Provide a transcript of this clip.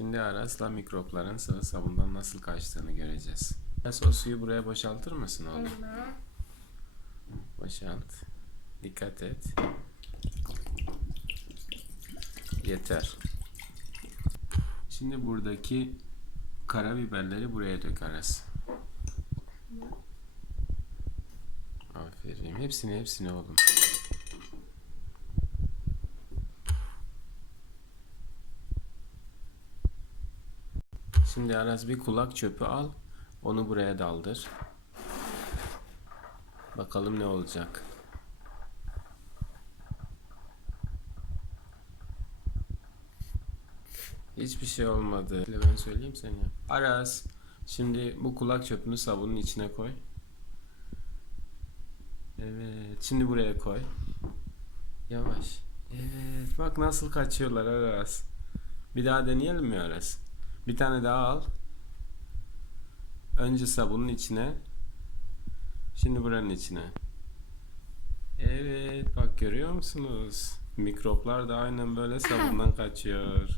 Şimdi Aras'la mikropların sıvı sabundan nasıl kaçtığını göreceğiz. Aras o suyu buraya boşaltır mısın oğlum? Tamam. Boşalt. Dikkat et. Yeter. Şimdi buradaki karabiberleri buraya dök Aras. Aferin. Hepsini hepsini oğlum. Şimdi Aras bir kulak çöpü al. Onu buraya daldır. Bakalım ne olacak. Hiçbir şey olmadı. Ben söyleyeyim sen yap. Aras. Şimdi bu kulak çöpünü sabunun içine koy. Evet. Şimdi buraya koy. Yavaş. Evet. Bak nasıl kaçıyorlar Aras. Bir daha deneyelim mi Aras? Bir tane daha al. Önce sabunun içine. Şimdi buranın içine. Evet bak görüyor musunuz? Mikroplar da aynen böyle sabundan kaçıyor.